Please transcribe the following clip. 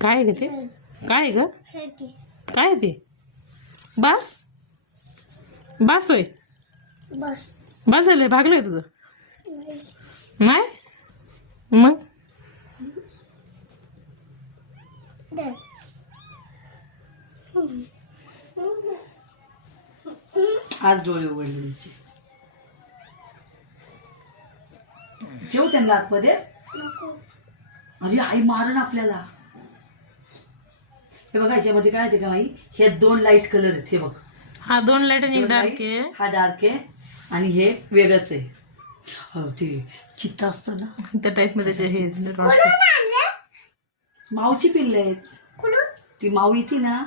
काय ग ते? काय ग? काय ते? बस बस होय. बस झालंय. भागलंय तुझं? नाही मग आज डोळे उघडले त्यांचे. ठेवू त्यांना आतमध्ये. अरे आई मारण आपल्याला. हे बघा याच्यामध्ये काय ते का आई, हे 2 लाईट कलर आहेत. हे बघ, हा 2 लाईट आणि 1 2 डार्क light, आहे. हा डार्क आहे आणि हे वेगळंच आहे. हो ते चित्ता असतं ना त्या टाइप मध्ये जे हे माऊची पिल्ले आहेत. ती माऊ येते ना